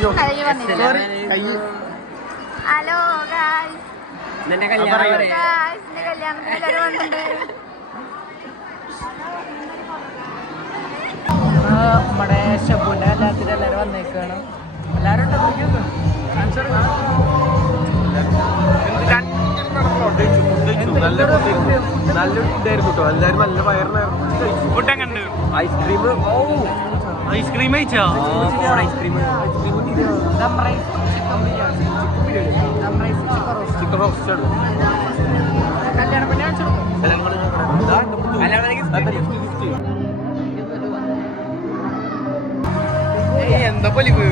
Hello കല്യാണത്തിന് വന്നിട്ടുണ്ട്. നമ്മുടെ ഷബുന്റെ കല്യാണത്തിന് എല്ലാവരും വന്നേക്കാണ്. എല്ലാവരും നല്ലൊരു ഫുഡായിരുന്നു കേട്ടോ. എല്ലാവരും നല്ല വയറിനായിരുന്നു. ഫുഡ് എങ്ങനെ? ഐസ്ക്രീം ഐസ്ക്രീം കഴിച്ചോ? ഐസ്ക്രീം ചിക്കൻ റോസ്റ്റഡ് കല്യാണം പിന്നെ എന്താ പൊലിവ്?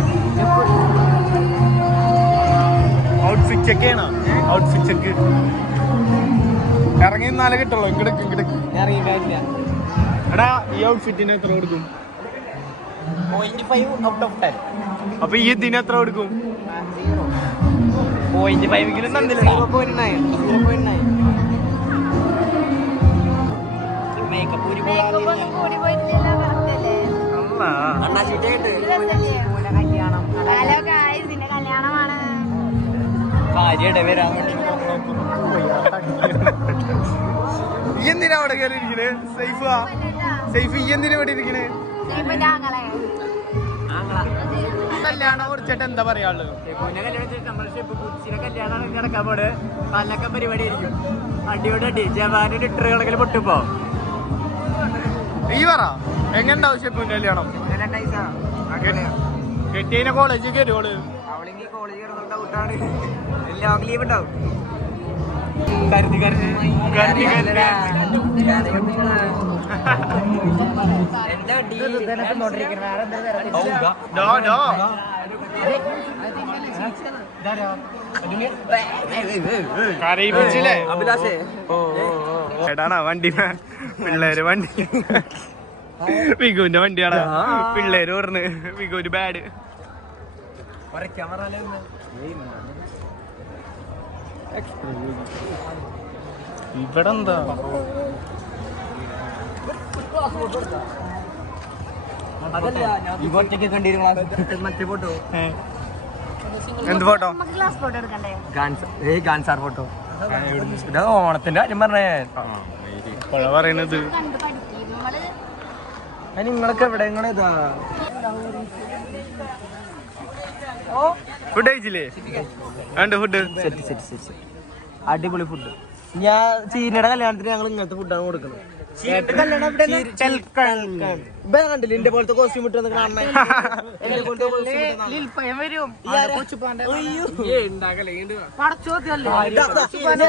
ഔട്ട്ഫിറ്റ് ചെക്കാണോ? ഔട്ട്ഫിറ്റ് ചെക്ക് ഇറങ്ങി നാളെ കിട്ടുള്ളൂ. ഇങ്ങടക്ക് ഇറങ്ങിയില്ല. എടാ ഈ ഔട്ട്ഫിറ്റിന് എത്ര കൊടുക്കും? 0.5 out of 10. അപ്പൊ ഈ ഇതിന് എത്ര കൊടുക്കും? 0.5 തന്നില്ല. 0.9. മേക്കപ്പ് കൂടി പോയിട്ടില്ല. കല്യാണം ഹലോ ഗായ്സ്, ഇതിന്റെ കല്യാണമാണ്. ഭാര്യയുടെ വരാൻ വേണ്ടി ഈ എന്തിനാ അവിടെ കയറി ഇരിക്കണേ? സൈഫ് ഈ എന്തിനാ ഇവിടെ ഇരിക്കണേ? കല്യാണം കുറിച്ചിട്ട് എന്താ പറയാനുള്ളത്? കല്യാണം നടക്കാൻ പോട് പല്ലൊക്കെ പരിപാടി ആയിരിക്കും. അടിയോടെ ജവാനിന്റെ ഇട്ടറുകളൊക്കെ പൊട്ടിപ്പോ ഈ പറ എങ്ങനെണ്ടാവും ഷെപ്പുവിന്റെ കല്യാണം? കെട്ടിയതിനെ കോളേജിൽ കയറിയോള്. അവളെങ്കിൽ കോളേജ് കയറുന്നുണ്ടാവും. ലോങ് ലീവ് ഉണ്ടാവും. കരയിപ്പിച്ചില്ലേ അഭിലാഷേ? എടാണാ വണ്ടി പിള്ളേര് വണ്ടി വിഗുവിന്റെ വണ്ടിയാടാ. പിള്ളേര് പറഞ്ഞ് വിഗുവിന്റെ ബാഡ് ഇവിടെ എന്താ മറ്റേ ഫോട്ടോ എന്ത് ഫോട്ടോ? ക്ലാസ് ഫോട്ടോ എടുക്കണ്ടേ? ഗാൻസാർ ഫോട്ടോ. ഇത് ഓണത്തിന്റെ കാര്യം പറഞ്ഞേ. പറയണത് നിങ്ങളൊക്കെ എവിടെ? ഇതാ ഫുഡ് കഴിച്ചില്ലേ? വേണ്ട ഫുഡ് അടിപൊളി ഫുഡ്. ഞാൻ ചീനയുടെ കല്യാണത്തിന് ഞങ്ങൾ ഇങ്ങനത്തെ ഫുഡാണ് കൊടുക്കുന്നത്. കണ്ടില്ല എന്റെ പോലത്തെ കോസ്റ്റ്യൂം ഇട്ട്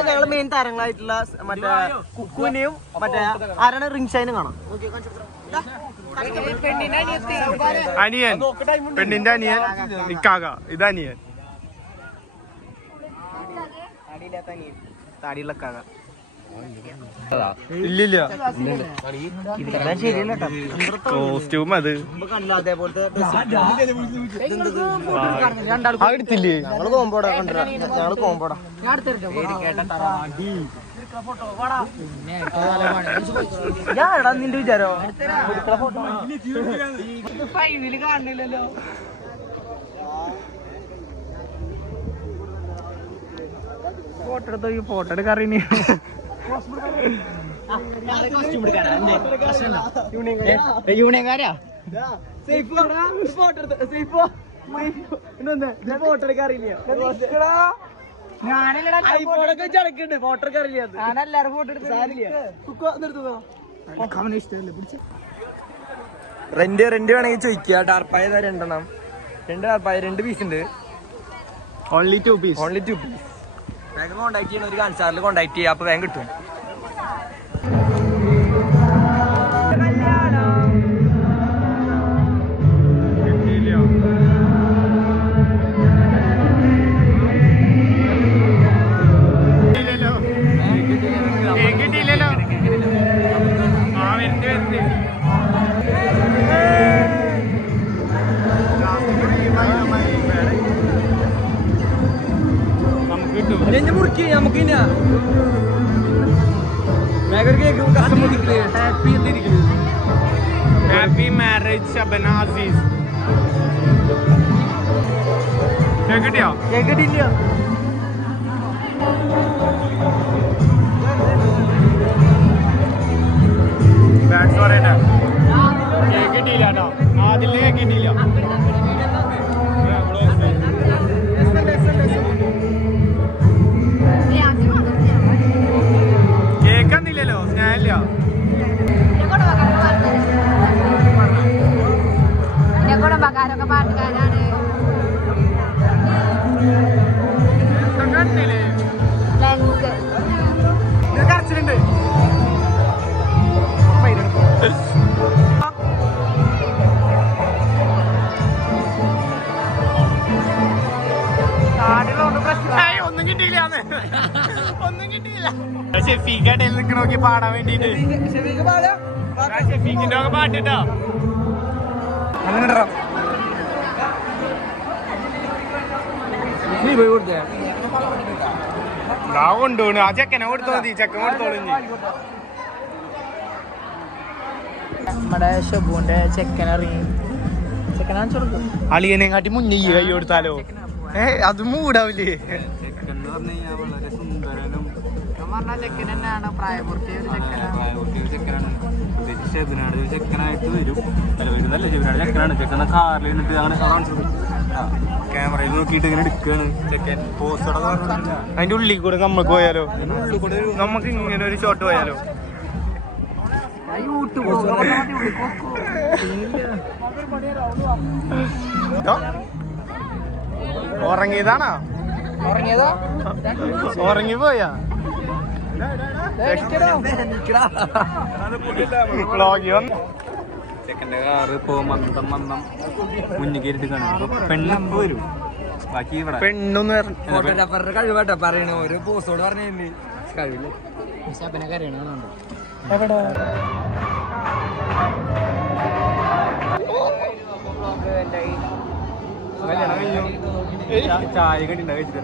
ഞങ്ങള് മെയിൻ താരങ്ങളായിട്ടുള്ള മറ്റേ കുക്കുവിനെയും മറ്റേ ആരാണ് റിംഗ് ഷൈനും കാണാം. അനിയൻ, പെണ്ണിന്റെ അനിയൻ നിക്കാക. ഇത് അനിയൻ, താടിയുള്ള കാക. ഇല്ലില്ല ശരിയല്ല കോസ്റ്റ്യൂം അത് അതേപോലത്തെ എടുത്തില്ലേ? ഞങ്ങള് കോമ്പോടാ കണ്ടാ. ഞങ്ങള് കോമ്പോടാ ഞാനെടാ നിന്റെ വിചാരോ? ഫൈനല് കാണില്ലല്ലോ. ഫോട്ടോ എടുത്തോ. ഈ ഫോട്ടോ എടുക്കാറിനി യൂണിയൻകാരാ. ഫോട്ടോ എടുക്കാറില്ല. ഫോട്ടോ എടുക്കാറില്ല. ഞാനെല്ലാരും ഫോട്ടോ എടുത്ത് റെന്റ് വേണമെങ്കിൽ ചോദിക്കുക. ടാർപ്പായ 2 ടാർപ്പായ 2 പീസ് ഉണ്ട്. Only 2 piece. വേഗം കോണ്ടാക്ട് ചെയ്യണം. ഒരു കാൻസാറിൽ കോണ്ടാക്ട് ചെയ്യാം. അപ്പൊ വേഗം കിട്ടും. മുറുക്കി നമുക്ക് ഹാപ്പി മാരേജ് ഷബന അസീസ്. കിട്ടിയോ? കേട്ടിട്ടില്ല. ബാറ്റ്സ് പറയട്ടെ. കേക്ക് കിട്ടിയില്ല കേട്ടോ. ആദ്യം കേക്ക് കിട്ടിയില്ല. കേക്ക് തന്നില്ലല്ലോ, സ്നേഹമില്ല. എന്റെ കുടുംബക്കാരൊക്കെ പാട്ടുകാരാണ്. കണ്ടില്ലേ ലെൻസ് കരച്ചിലുണ്ട്. ഒന്നും കിട്ടിയില്ല, ഒന്നും കിട്ടിയില്ല. ഷെഫീഖിടയിൽ നിൽക്കണ നോക്കി പാടാൻ വേണ്ടിട്ട്. ഷെഫീഖിന്റെ ഒക്കെ പാട്ടിട്ടോ. കൊണ്ടുപോണു. ആ ചെക്കനെ കൊടുത്തോ മതി, ചെക്കൻ കൊടുത്തോളൂ. നമ്മുടെ ഷബുവിന്റെ ചെക്കനറിയും ചെക്കനാണ് ചെറുക്കും. അളിയനെ കാട്ടി മുന്നേ കൈ കൊടുത്താലോ? അത് മൂടാവില്ലേ? ചെക്കൻ തന്നെയാണ്, പ്രായപൂർത്തിയ ഒരു ചെക്കനാണ്. ചെക്കനായിട്ട് വരും. നല്ല ചെക്കനാണ്. ചെക്കന കാറിൽ നിന്നിട്ട് അങ്ങനെ ക്യാമറയിൽ നോക്കിയിട്ട് ഇങ്ങനെ എടുക്കുകയാണ് ചെക്കൻ. പോസ്റ്റോടെ അതിന്റെ ഉള്ളിൽ കൂടെ നമുക്ക് പോയാലോ? നമുക്ക് ഇങ്ങനെ ഒരു ഷോട്ട് പോയാലോ? ഉറങ്ങിയതാണോ? ഉറങ്ങിപ്പോയാ? ചെക്കൻ്റെ കാറ് ഇപ്പോ മന്ദം മുന്നിൽ കയറിയിട്ട് കാണും. പെണ്ണിപ്പോ വരും. ബാക്കി ഇവിടെ പെണ്ണൊന്നും ഫോട്ടോഗ്രാഫറുടെ കഴിവട്ടെ പറയണ ഓരോ പോസ്റ്റോട് പറഞ്ഞ കഴിവില്ല. ചായ കണ്ടി കഴിച്ചിട്ട്